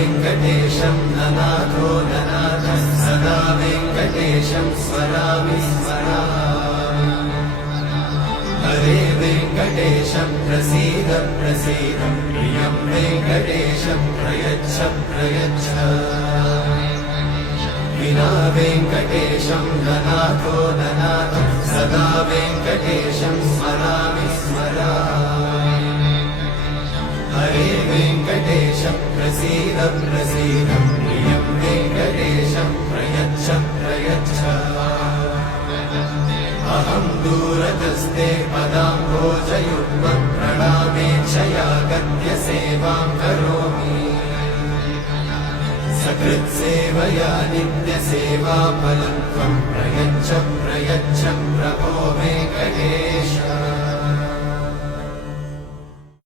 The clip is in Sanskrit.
वेङ्कटेशं ननाथो ननाथः सदा वेङ्कटेशं स्मरामि स्मरामि हरे वेङ्कटेशं प्रसीद प्रसीद प्रियं वेङ्कटेशं प्रयच्छ प्रयच्छ विना वेङ्कटेशं ननाथो ननाथः सदा वेङ्कटेशं स्मरामि स्मरामि हरे वेङ्कटेश प्रसीद प्रसीद प्रियं वेङ्कटेशं प्रयच्छ प्रयच्छ अहं दूरतस्ते पदाम्भोजयुग्मं प्रणामेच्छयागत्य सेवां करोमि सकृत्सेवया नित्यसेवाफलं त्वं प्रयच्छ प्रयच्छ प्रभो वेङ्कटेश